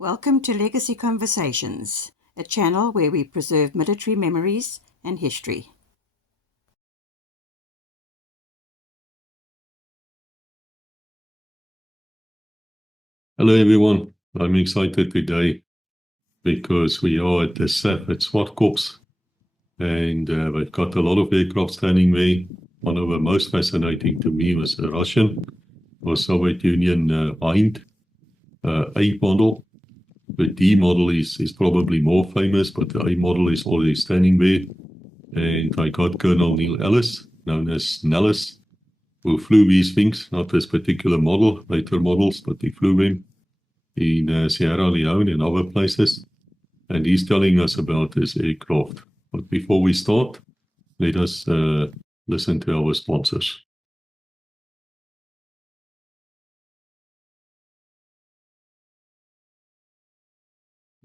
Welcome to Legacy Conversations, a channel where we preserve military memories and history. Hello everyone, I'm excited today because we are at the SAAF at Swartkops and we've got a lot of aircraft standing there. One of the most fascinating to me was a Russian or Soviet Union Hind A model. The D model is probably more famous, but the A model is already standing there. And I got Colonel Neall Ellis, known as Nellis, who flew these things, not this particular model, later models, but he flew them in Sierra Leone and other places. And he's telling us about this aircraft. But before we start, let us listen to our sponsors.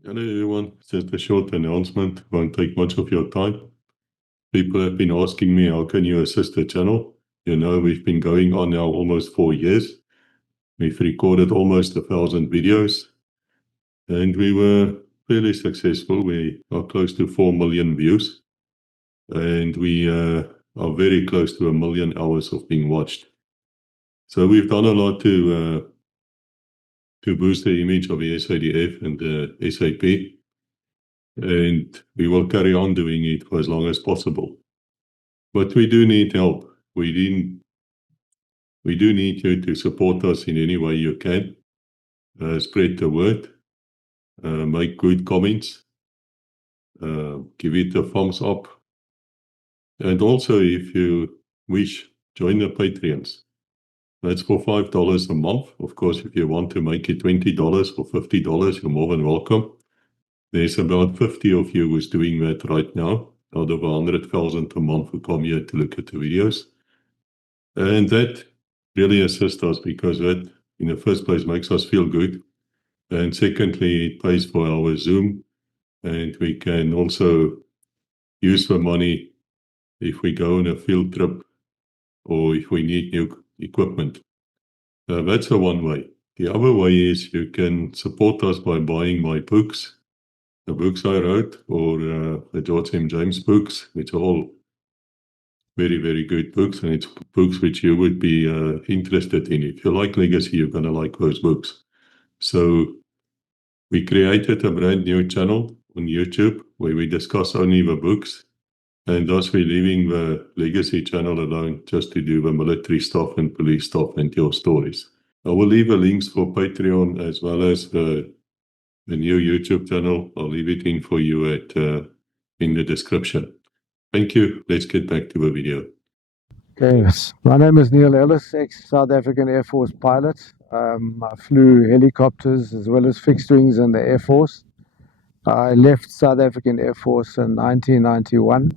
Hello everyone, just a short announcement, won't take much of your time. People have been asking me, how can you assist the channel? You know, we've been going on now almost 4 years. We've recorded almost 1,000 videos and we were fairly successful. We are close to 4 million views and we are very close to 1 million hours of being watched. So we've done a lot to boost the image of the SADF and the SAP, and we will carry on doing it for as long as possible. But we do need help. We do need you to support us in any way you can. Spread the word, make good comments, give it a thumbs up, and also if you wish, join the Patreons. That's for $5 a month. Of course, if you want to make it $20 or $50, you're more than welcome. There's about 50 of you who's doing that right now, out of 100,000 a month who come here to look at the videos. And that really assists us because that, in the first place, makes us feel good. And secondly, it pays for our Zoom. And we can also use the money if we go on a field trip or if we need new equipment. That's the one way. The other way is you can support us by buying my books, the books I wrote, or the George M. James books, which are all very, very good books, and it's books which you would be interested in. If you like legacy, you're going to like those books. So we created a brand new channel on YouTube where we discuss only the books, and thus we're leaving the legacy channel alone just to do the military stuff and police stuff and your stories. I will leave the links for Patreon as well as the new YouTube channel. I'll leave it in for you in the description. Thank you. Let's get back to the video. Okay, my name is Neall Ellis, ex-South African Air Force pilot. I flew helicopters as well as fixed wings in the Air Force. I left South African Air Force in 1991.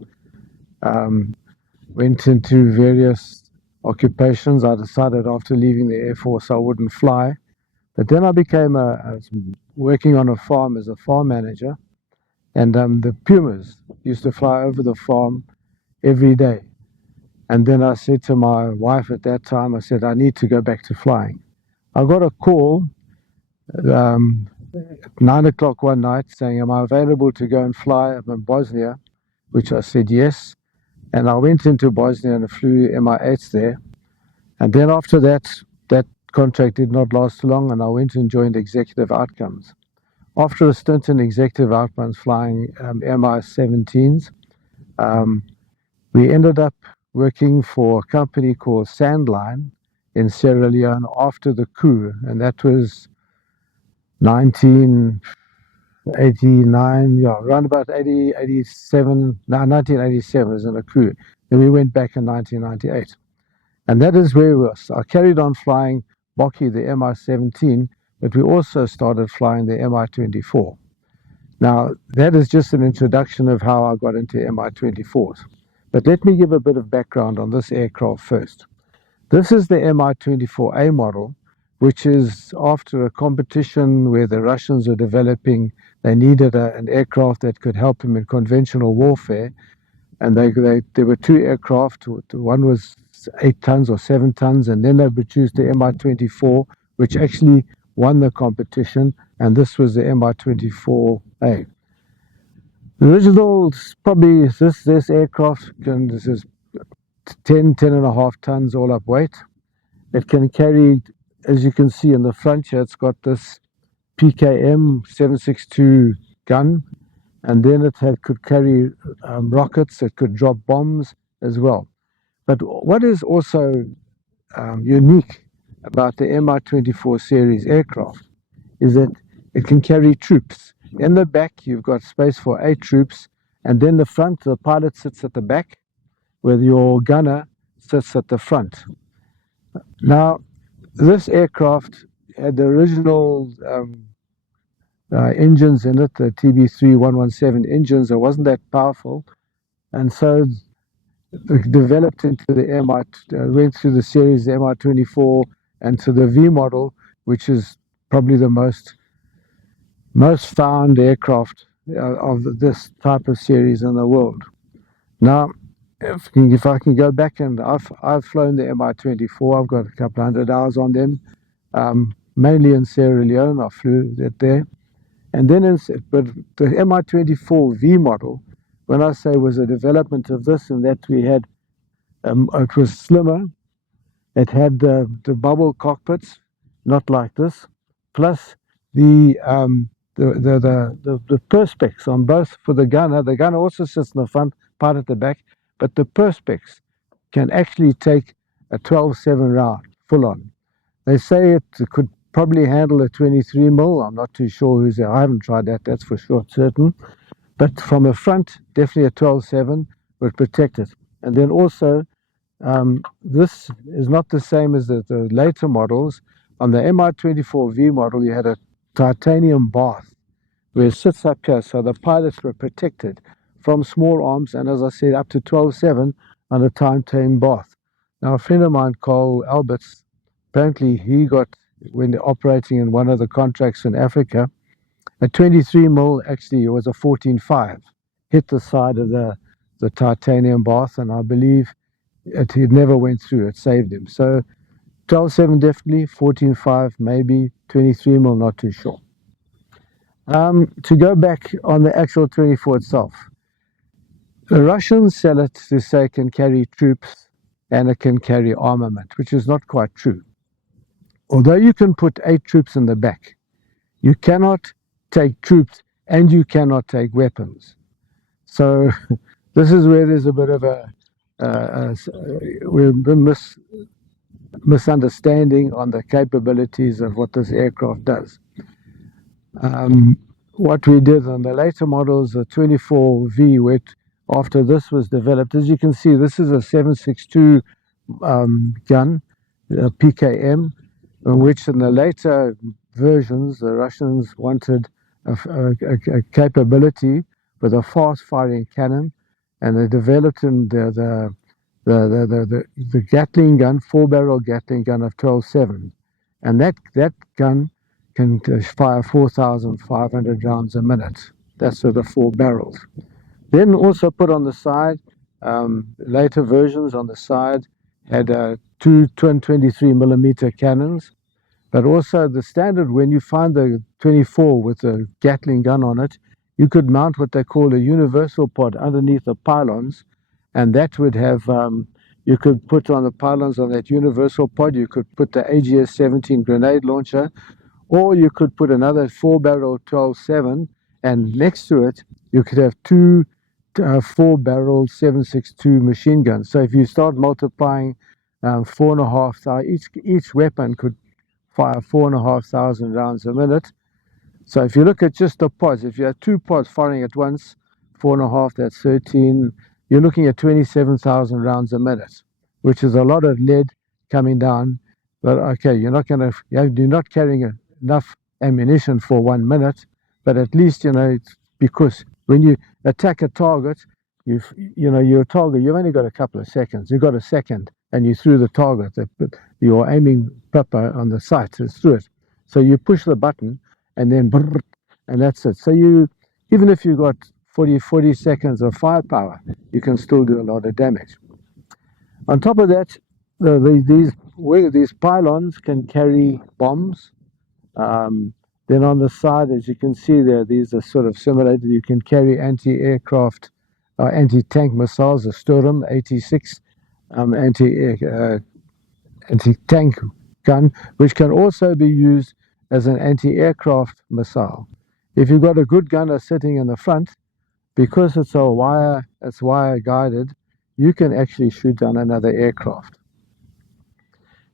Went into various occupations. I decided after leaving the Air Force I wouldn't fly. But then I became working on a farm as a farm manager. And the Pumas used to fly over the farm every day. And then I said to my wife at that time, I said, I need to go back to flying. I got a call at 9 o'clock one night saying, am I available to go and fly up in Bosnia? Which I said yes. And I went into Bosnia and flew Mi-8s there. And then after that, that contract did not last long, and I went and joined Executive Outcomes. After a stint in Executive Outcomes flying Mi-17s, we ended up working for a company called Sandline in Sierra Leone after the coup, and that was 1989, around about 1987 was in a coup. Then we went back in 1998. And that is where I carried on flying Bokkie, the Mi-17, but we also started flying the Mi-24. Now, that is just an introduction of how I got into Mi-24s. But let me give a bit of background on this aircraft first. This is the Mi-24A model, which is after a competition where the Russians were developing. They needed an aircraft that could help them in conventional warfare. And there were two aircraft. One was 8 tons or 7 tons, and then they produced the Mi-24, which actually won the competition. and this was the Mi-24A. The original, probably this aircraft this is 10.5 tons all up weight. It can carry, as you can see in the front here, it's got this PKM 762 gun, and then it could carry rockets, it could drop bombs as well. But what is also unique about the Mi-24 series aircraft is that it can carry troops. In the back, you've got space for 8 troops, and then the front, the pilot sits at the back, where your gunner sits at the front. Now, this aircraft had the original engines in it, the TB3-117 engines. It wasn't that powerful, and so it developed into the went through the series, the Mi-24, and to the V model, which is probably the most found aircraft of this type of series in the world. Now, if I can go back, and I've flown the Mi-24, I've got a couple 100 hours on them, mainly in Sierra Leone. I flew it there, and then but the Mi-24 V model, when I say was a development of this, and that we had, it was slimmer. It had the bubble cockpits, not like this, plus the perspex on both for the gunner. The gunner also sits in the front, pilot at the back, but the perspex can actually take a 12-7 round full on. They say it could probably handle a 23 mil. I'm not too sure who's there. I haven't tried that, that's for sure, certain. But from the front, definitely a 12-7 would protect it. And then also, this is not the same as the later models. On the Mi-24 V model, you had a titanium bath where it sits up here, so the pilots were protected from small arms, and as I said, up to 12-7 on a titanium bath. Now, a friend of mine, Carl Alberts, apparently he got, when operating in one of the contracts in Africa, a 23 mil, actually it was a 14.5, hit the side of the titanium bath, and I believe it never went through. It saved him. So 12.7 definitely, 14.5 maybe, 23 mil not too sure. To go back on the actual 24 itself, the Russians sell it to say it can carry troops and it can carry armament, which is not quite true. Although you can put 8 troops in the back, you cannot take troops and you cannot take weapons. So this is where there's a bit of a misunderstanding on the capabilities of what this aircraft does. What we did on the later models, the 24V, after this was developed, as you can see, this is a 762 gun, PKM, which in the later versions, the Russians wanted a capability with a fast-firing cannon, and they developed in the Gatling gun, 4-barrel Gatling gun of 12.7, and that gun can fire 4,500 rounds a minute. That's with the 4 barrels. Then also put on the side, later versions on the side had 2 23 millimeter cannons, but also the standard, when you find the 24 with a Gatling gun on it, you could mount what they call a universal pod underneath the pylons, and that would have, you could put on the pylons on that universal pod, you could put the AGS-17 grenade launcher, or you could put another 4-barrel 12.7, and next to it, you could have 2 4-barrel 7.62 machine guns. So if you start multiplying 4,500, each weapon could fire 4,500 rounds a minute. So if you look at just the pods, if you have 2 pods firing at once, 4.5, that's 13, you're looking at 27,000 rounds a minute, which is a lot of lead coming down. But okay, you're not carrying enough ammunition for 1 minute, but at least, it's because when you attack a target, your target, you've only got a couple of seconds. You've got a second, and you threw the target. You're aiming proper on the sight, it's through it. So you push the button, and then, and that's it. So even if you've got 40 seconds of firepower, you can still do a lot of damage. On top of that, these pylons can carry bombs, Then on the side, as you can see there, these are sort of simulated. You can carry anti-aircraft, anti-tank missiles, a Sturm 86 anti-tank gun, which can also be used as an anti-aircraft missile. If you've got a good gunner sitting in the front, because it's wire guided, you can actually shoot down another aircraft.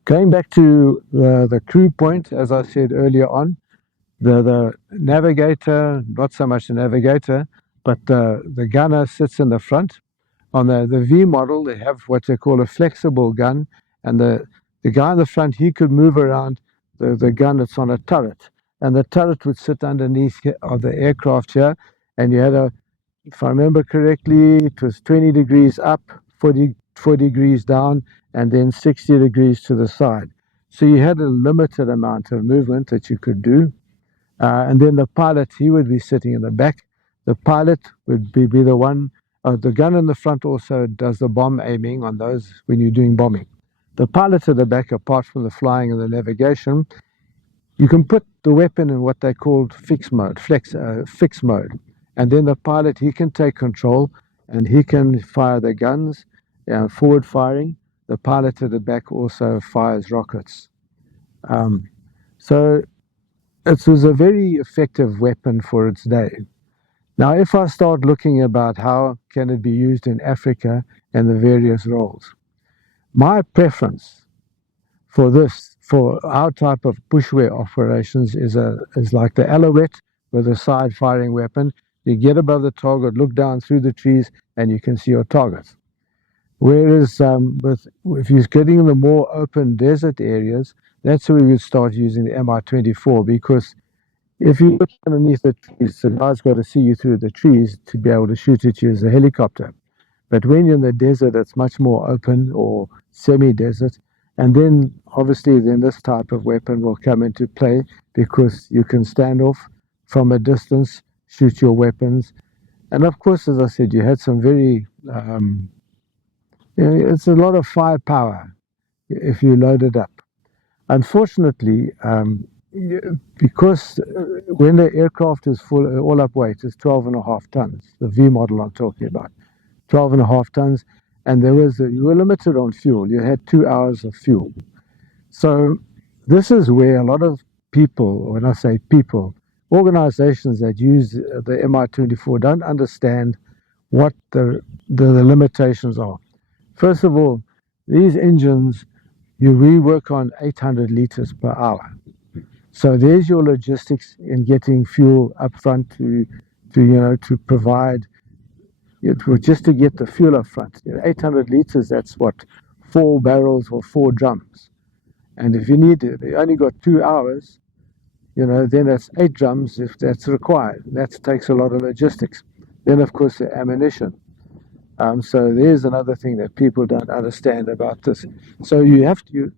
Going back to the crew point, as I said earlier on, the navigator, not so much the navigator, but the gunner sits in the front. On the V model, they have what they call a flexible gun, and the guy in the front, he could move around the gun that's on a turret, and the turret would sit underneath of the aircraft here, and you had if I remember correctly, it was 20 degrees up, 40 degrees down, and then 60 degrees to the side. So you had a limited amount of movement that you could do. And then the pilot, he would be sitting in the back. The pilot would be the one, the gun in the front also does the bomb aiming on those when you're doing bombing. The pilot at the back, apart from the flying and the navigation, you can put the weapon in what they called fixed mode. And then the pilot, he can take control and he can fire the guns, forward firing. The pilot at the back also fires rockets. So it was a very effective weapon for its day. Now, if I start looking about how can it be used in Africa and the various roles, my preference for this, for our type of bushware operations, is like the Alouette with a side-firing weapon. You get above the target, look down through the trees, and you can see your target. Whereas if you're getting in the more open desert areas, that's where we would start using the Mi-24, because if you look underneath the trees, the guy's got to see you through the trees to be able to shoot at you as a helicopter. But when you're in the desert, it's much more open or semi-desert. And then, obviously, then this type of weapon will come into play, because you can stand off from a distance, shoot your weapons. And of course, as I said, you had some very, it's a lot of firepower if you load it up. Unfortunately, because when the aircraft is full, all up weight is 12.5 tons, the V model I'm talking about, 12.5 tons, and you were limited on fuel. You had 2 hours of fuel. So this is where a lot of people, when I say people, organizations that use the Mi-24 don't understand what the limitations are. First of all, these engines, we work on 800 liters per hour. So there's your logistics in getting fuel up front to provide, just to get the fuel up front. 800 liters, that's what, 4 barrels or 4 drums. And if you only got 2 hours, then that's 8 drums if that's required. That takes a lot of logistics. Then, of course, the ammunition. So there's another thing that people don't understand about this. So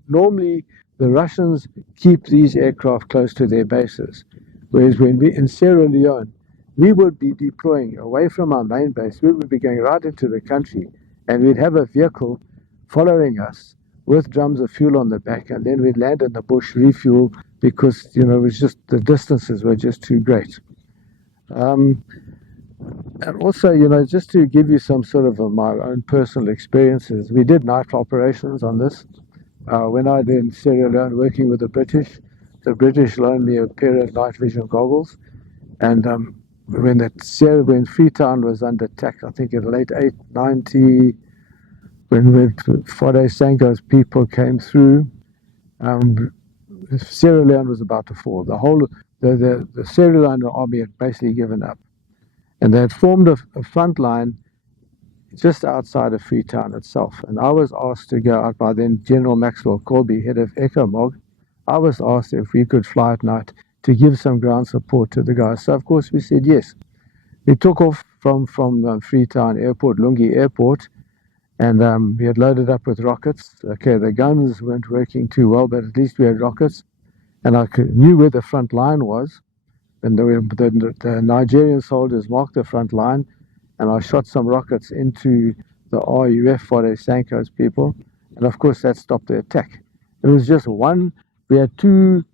normally the Russians keep these aircraft close to their bases, whereas when we in Sierra Leone, we would be deploying away from our main base. We would be going right into the country, and we'd have a vehicle following us with drums of fuel on the back, and then we'd land in the bush, refuel, because it was just the distances were just too great. And also, just to give you some sort of my own personal experiences, we did night operations on this. When I was in Sierra Leone working with the British loaned me a pair of night vision goggles. And when Freetown was under attack, I think in late 90, when Fode Sanko's people came through, Sierra Leone was about to fall. The Sierra Leone army had basically given up. And they had formed a front line just outside of Freetown itself. And I was asked to go out by then General Maxwell Colby, head of ECOMOG. I was asked if we could fly at night to give some ground support to the guys. So, of course, we said yes. We took off from Freetown Airport, Lungi Airport, and we had loaded up with rockets. Okay, the guns weren't working too well, but at least we had rockets. And I knew where the front line was. And the Nigerian soldiers marked the front line, and I shot some rockets into the RUF, Fode Sanko's people, and of course that stopped the attack. It was just we had 2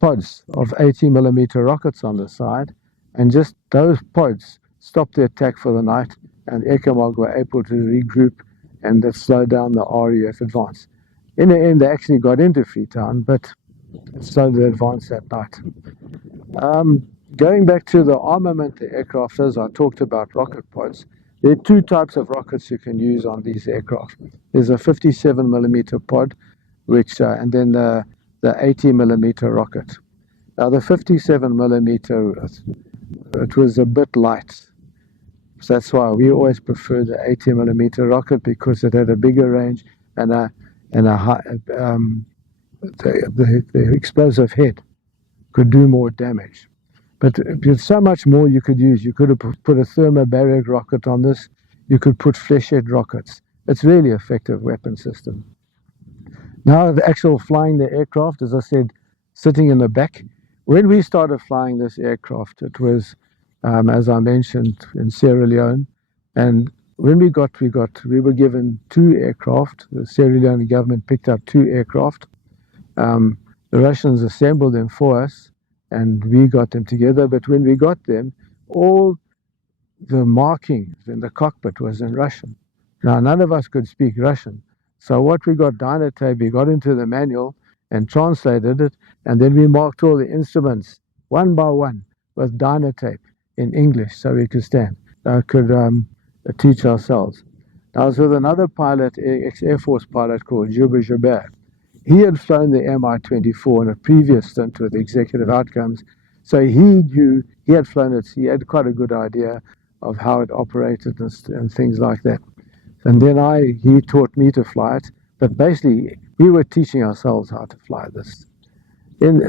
pods of 80mm rockets on the side, and just those pods stopped the attack for the night, and ECOMOG were able to regroup and that slowed down the RUF advance. In the end, they actually got into Freetown, but it slowed the advance that night. Going back to the armament, the aircraft, as I talked about rocket pods, there are two types of rockets you can use on these aircraft. There's a 57mm pod, which and then the 80mm rocket. Now the 57mm, it was a bit light. So that's why we always prefer the 80mm rocket, because it had a bigger range and a high, the explosive head could do more damage. But there's so much more you could use. You could have put a thermobaric rocket on this. You could put flesh-head rockets. It's really effective weapon system. Now the actual flying the aircraft, as I said, sitting in the back. When we started flying this aircraft, it was, as I mentioned, in Sierra Leone. And when we were given 2 aircraft. The Sierra Leone government picked up 2 aircraft. The Russians assembled them for us, and we got them together. But when we got them, all the markings in the cockpit was in Russian. Now, none of us could speak Russian. So what we got Dynatape, we got into the manual and translated it, and then we marked all the instruments one by one with Dynatape in English, so we could teach ourselves. I was with another pilot, ex-Air Force pilot called Juba Jabert. He had flown the Mi-24 in a previous stint with Executive Outcomes, so he had flown it. He had quite a good idea of how it operated and things like that. And then he taught me to fly it, but basically we were teaching ourselves how to fly this.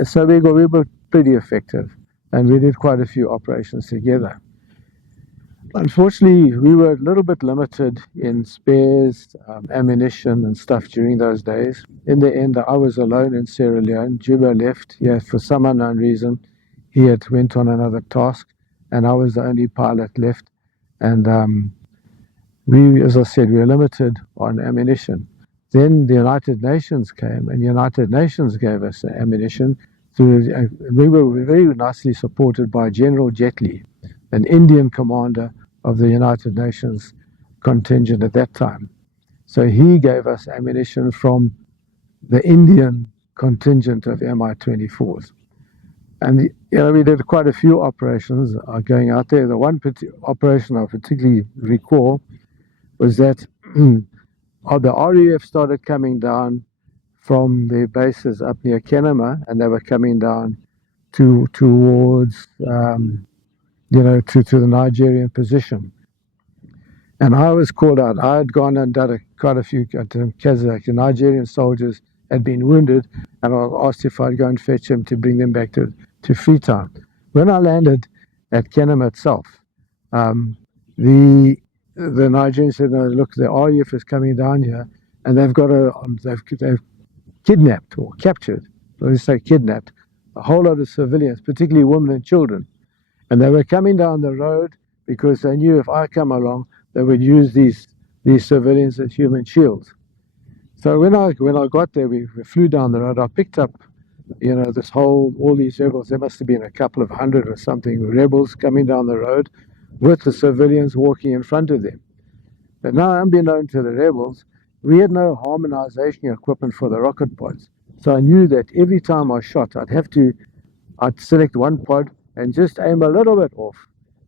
So we were pretty effective, and we did quite a few operations together. Unfortunately, we were a little bit limited in spares, ammunition and stuff during those days. In the end, I was alone in Sierra Leone. Juba left. For some unknown reason, he had went on another task, and I was the only pilot left. And as I said, we were limited on ammunition. Then the United Nations came, and the United Nations gave us ammunition. We were very nicely supported by General Jetli, an Indian commander of the United Nations contingent at that time. So he gave us ammunition from the Indian contingent of Mi-24s. And we did quite a few operations going out there. The one operation I particularly recall was that the RAF started coming down from their bases up near Kenema, and they were coming down towards to the Nigerian position. And I was called out. I had gone and done quite a few Kazakh. The Nigerian soldiers had been wounded, and I was asked if I'd go and fetch them to bring them back to Freetown. When I landed at Kenema itself, the Nigerians said, "No, look, the RAF is coming down here, and they've kidnapped or captured, let's say kidnapped, a whole lot of civilians, particularly women and children. And they were coming down the road because they knew if I come along, they would use these civilians as human shields." So when I got there, we flew down the road. I picked up, all these rebels. There must have been a couple of hundred or something rebels coming down the road with the civilians walking in front of them. But now, unbeknown to the rebels, we had no harmonization equipment for the rocket pods. So I knew that every time I shot, I'd select one pod and just aim a little bit off,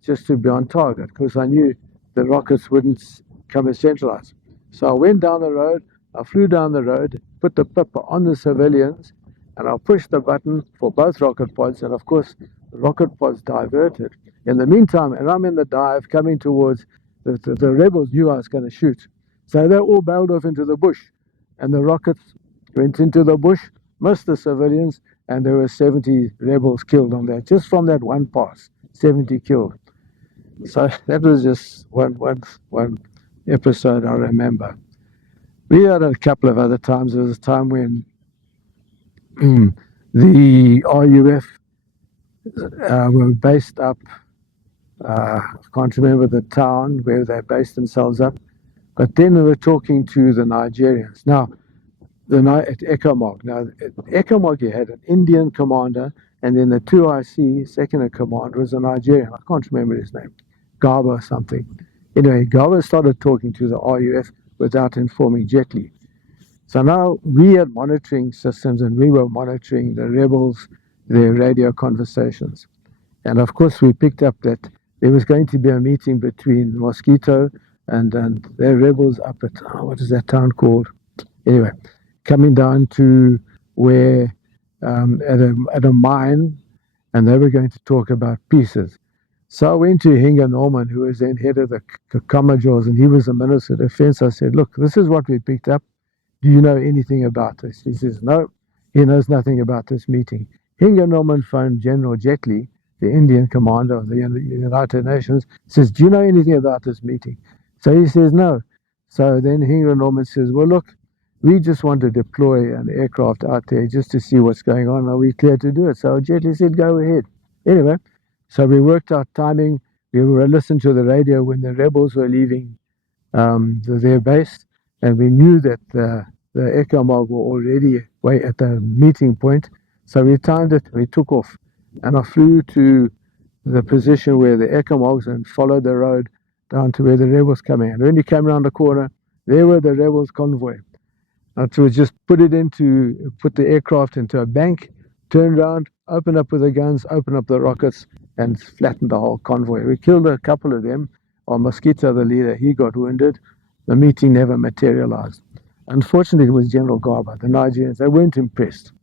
just to be on target, because I knew the rockets wouldn't come as centralized. So I went down the road, I flew down the road, put the pipper on the civilians, and I pushed the button for both rocket pods, and of course, the rocket pods diverted. In the meantime, and I'm in the dive coming towards, the rebels knew I was going to shoot. So they all bailed off into the bush, and the rockets went into the bush, missed the civilians, and there were 70 rebels killed on that, just from that one pass, 70 killed. So that was just one episode I remember. We had a couple of other times. There was a time when the RUF were based up, I can't remember the town where they based themselves up, but then they were talking to the Nigerians. Now, the night at Ecomog. Now, at Ecomog, you had an Indian commander, and then the 2IC, second in command, was a Nigerian. I can't remember his name, Garba or something. Anyway, Garba started talking to the RUF without informing Jet Li. So now we had monitoring systems, and we were monitoring the rebels, their radio conversations. And of course, we picked up that there was going to be a meeting between Mosquito and their rebels up at, what is that town called? Anyway, coming down to where, at a mine, and they were going to talk about pieces. So I went to Hind A, who was then head of the Commodores, and he was the Minister of Defense. I said, look, this is what we picked up. Do you know anything about this? He says, no, he knows nothing about this meeting. Hind A phoned General Jet Li, the Indian commander of the United Nations, says, do you know anything about this meeting? So he says, no. So then Hind A says, well, look, we just want to deploy an aircraft out there just to see what's going on. Are we clear to do it? So Jet Li said, go ahead. Anyway, so we worked out timing. We listened to the radio when the rebels were leaving their base, and we knew that the Ecomog were already way at the meeting point. So we timed it, we took off, and I flew to the position where the Ecomogs and followed the road down to where the rebels came in. And when you came around the corner, there were the rebels' convoy. So we just put the aircraft into a bank, turned around, opened up with the guns, opened up the rockets, and flattened the whole convoy. We killed a couple of them. On Mosquito, the leader, he got wounded. The meeting never materialized. Unfortunately, it was General Garba. The Nigerians, they weren't impressed.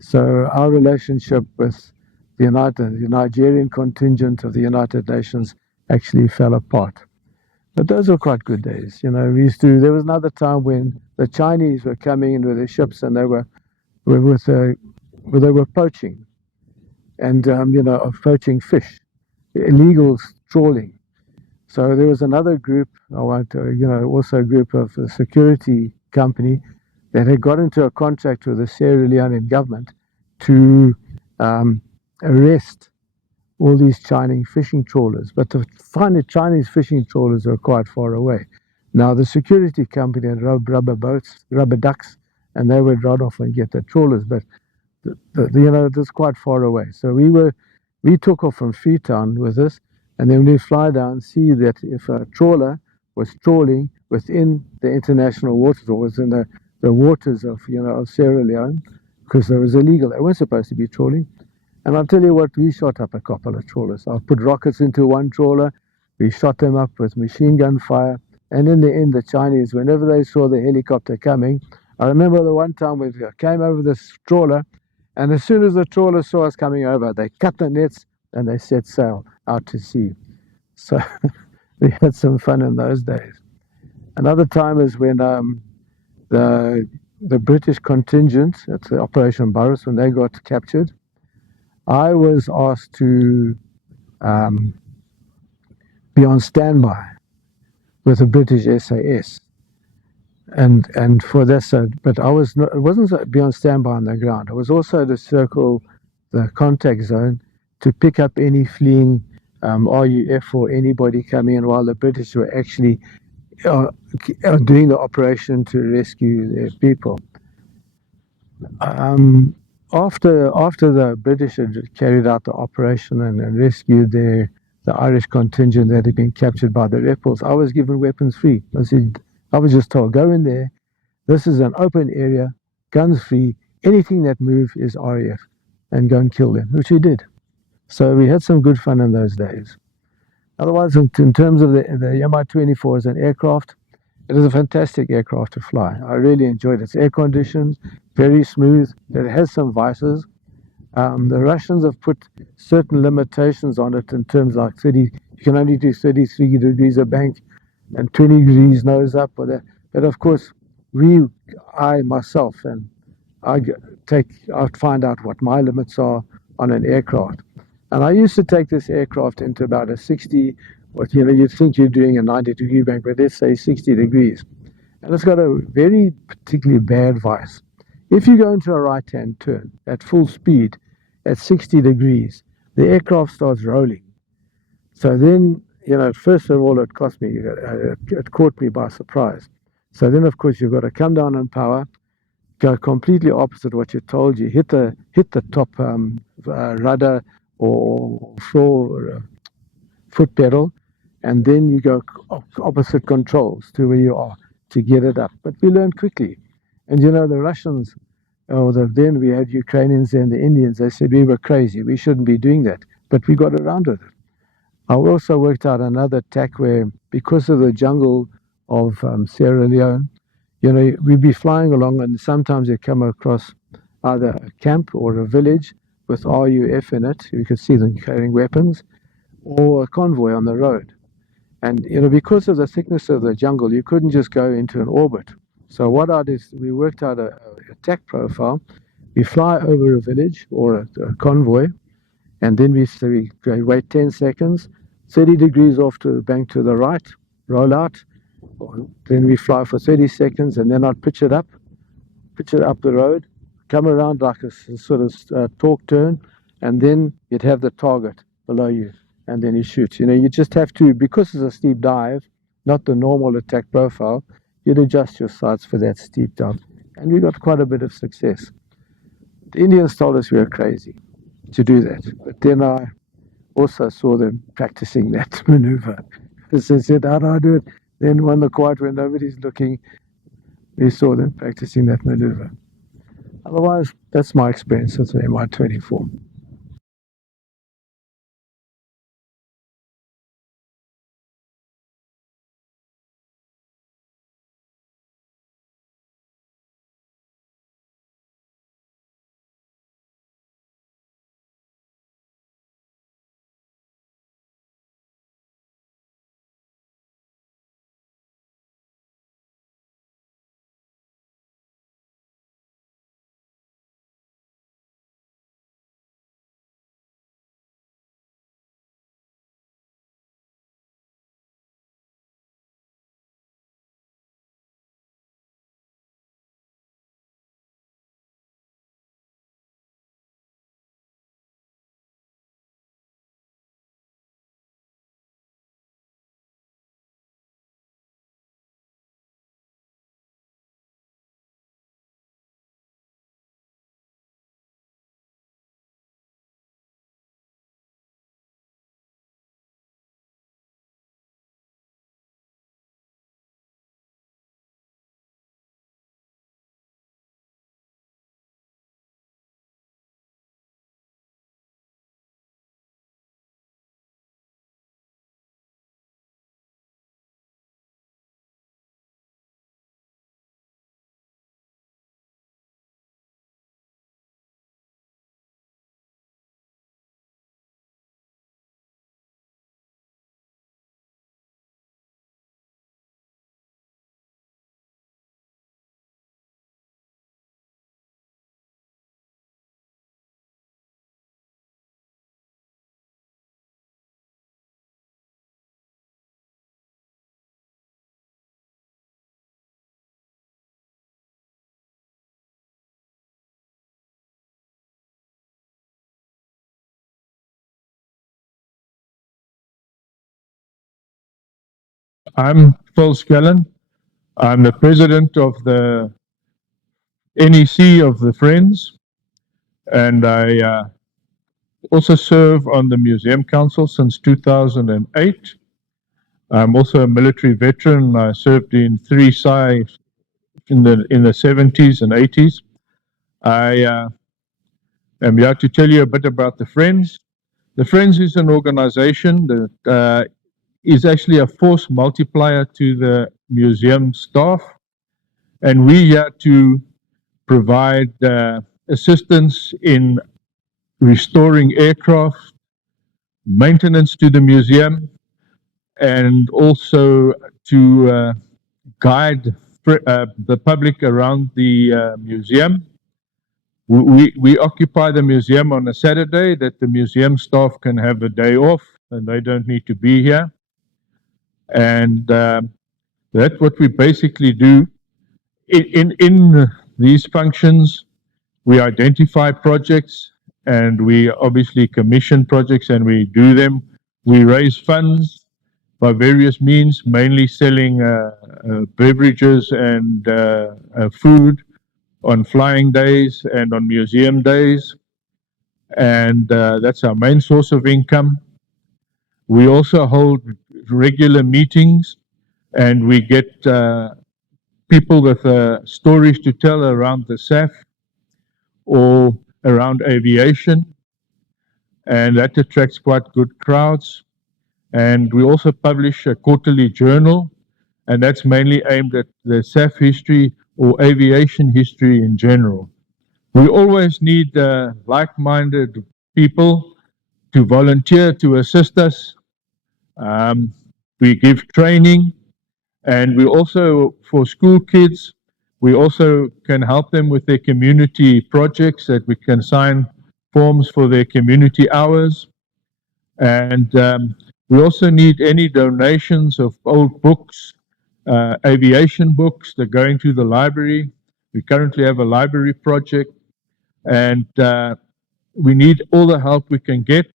So our relationship with the Nigerian contingent of the United Nations actually fell apart. But those were quite good days. There was another time when the Chinese were coming in with their ships, and they were poaching, and poaching fish, illegal trawling. So there was another group, also a group of a security company that had got into a contract with the Sierra Leone government to arrest all these Chinese fishing trawlers. But to find the Chinese fishing trawlers are quite far away. Now the security company had rubber boats, rubber ducks, and they would run off and get the trawlers. But it was quite far away. So we took off from Freetown with this, and then we fly down, see that if a trawler was trawling within the international waters, or was in the waters of Sierra Leone, because it was illegal. They weren't supposed to be trawling. And I'll tell you what, we shot up a couple of trawlers. I put rockets into one trawler. We shot them up with machine gun fire. And in the end, the Chinese, whenever they saw the helicopter coming, I remember the one time we came over this trawler, and as soon as the trawler saw us coming over, they cut the nets and they set sail out to sea. So we had some fun in those days. Another time is when the British contingent at the Operation Burris, when they got captured, I was asked to be on standby with the British SAS, and for this, but I was not. It wasn't be on standby on the ground. I was also to circle the contact zone to pick up any fleeing RUF or anybody coming in, while the British were actually doing the operation to rescue their people. After the British had carried out the operation and rescued the Irish contingent that had been captured by the rebels, I was given weapons free. I was just told, go in there. This is an open area, guns free. Anything that moves is RAF, and go and kill them, which we did. So we had some good fun in those days. Otherwise, in terms of the Mi-24 as an aircraft, it is a fantastic aircraft to fly. I really enjoyed it. It's air conditioned, very smooth. It has some vices. The Russians have put certain limitations on it in terms like you can only do 33 degrees of bank and 20 degrees nose up. But of course, I myself, and I find out what my limits are on an aircraft. And I used to take this aircraft into about a 60, you'd think you're doing a 90-degree bank, but let's say 60 degrees. And it's got a very particularly bad vice. If you go into a right-hand turn at full speed at 60 degrees, the aircraft starts rolling. So then, first of all, it caught me by surprise. So then, of course, you've got to come down on power, go completely opposite what you're told. You hit the top rudder or floor foot pedal, and then you go opposite controls to where you are to get it up. But we learned quickly. And you know, the Russians, or then we had Ukrainians and the Indians, they said we were crazy. We shouldn't be doing that. But we got around with it. I also worked out another attack where, because of the jungle of Sierra Leone, you know, we'd be flying along and sometimes you come across either a camp or a village with RUF in it. You could see them carrying weapons, or a convoy on the road. And, you know, because of the thickness of the jungle, you couldn't just go into an orbit. So what I did is we worked out a attack profile. We fly over a village or a convoy, and then we wait 10 seconds, 30 degrees off to the bank to the right, roll out. Then we fly for 30 seconds, and then I'd pitch it up the road, come around like a sort of torque turn, and then you'd have the target below you, and then you shoot. You know, you just have to, because it's a steep dive, not the normal attack profile, you'd adjust your sights for that steep dive. And we got quite a bit of success. The Indians told us we were crazy to do that, but then I also saw them practicing that maneuver. As they said, how do I do it? Then when the quiet, when nobody's looking, we saw them practicing that maneuver. Otherwise, that's my experience with MI-24. I'm Phil Skellen. I'm the president of the NEC of the Friends, and I also serve on the Museum Council since 2008. I'm also a military veteran. I served in 3 SAAF in the 70s and 80s. I am here to tell you a bit about the Friends. The Friends is an organization that is actually a force multiplier to the museum staff, and we're here to provide assistance in restoring aircraft, maintenance to the museum, and also to guide the public around the museum. We occupy the museum on a Saturday that the museum staff can have a day off and they don't need to be here. And that's what we basically do. In these functions, we identify projects and we obviously commission projects and we do them. We raise funds by various means, mainly selling beverages and food on flying days and on museum days. And that's our main source of income. We also hold regular meetings, and we get people with stories to tell around the SAAF or around aviation, and that attracts quite good crowds. And we also publish a quarterly journal, and that's mainly aimed at the SAAF history or aviation history in general. We always need like-minded people to volunteer to assist us. We give training, and we also, for school kids, we also can help them with their community projects, that we can sign forms for their community hours. And we also need any donations of old books, aviation books that are going to the library. We currently have a library project, and we need all the help we can get.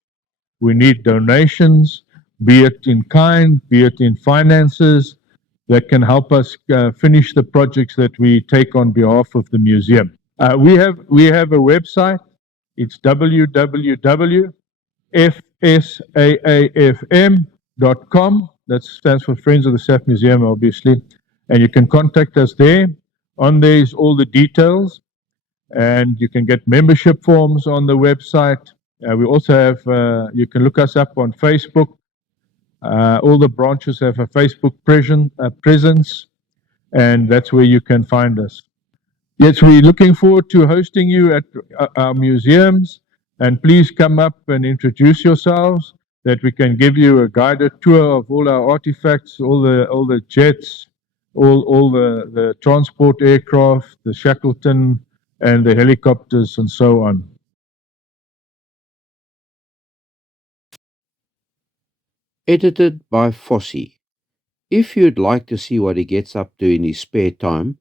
We need donations, be it in kind, be it in finances, that can help us finish the projects that we take on behalf of the museum. We have a website. It's www.fsaafm.com. That stands for Friends of the SAAF Museum, obviously. And you can contact us there. On there is all the details. And you can get membership forms on the website. We also have, you can look us up on Facebook. All the branches have a Facebook presence, and that's where you can find us. Yes, we're looking forward to hosting you at our museums, and please come up and introduce yourselves, that we can give you a guided tour of all our artifacts, all the jets, all the transport aircraft, the Shackleton, and the helicopters, and so on. Edited by Fossey. If you'd like to see what he gets up to in his spare time,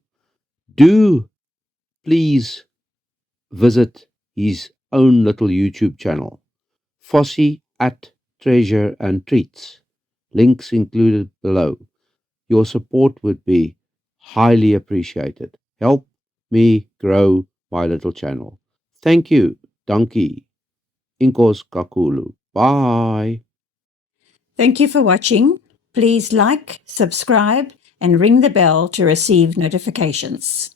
do please visit his own little YouTube channel, Fossey at Treasure and Treats. Links included below. Your support would be highly appreciated. Help me grow my little channel. Thank you. Dankie. Inkos kakulu. Bye. Thank you for watching. Please like, subscribe, and ring the bell to receive notifications.